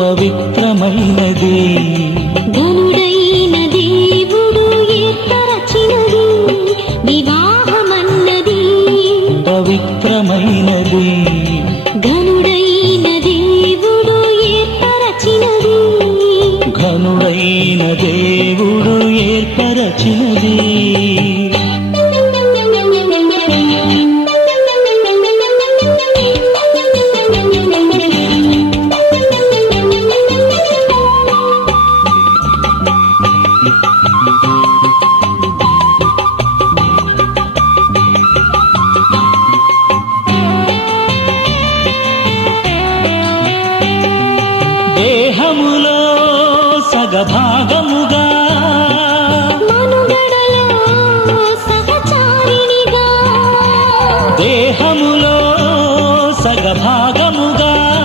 పవిత్రమైనది. ధనుడైన దేవుడు ఏర్పరచినది వివాహమన్నది. పవిత్రమైనది. ఘనుడైన దేవుడు ఏర్పరచినది. ఘనుడైన దేవుడు ఏర్పరచినది. భాగభాగముగా దేహములో సగభాగము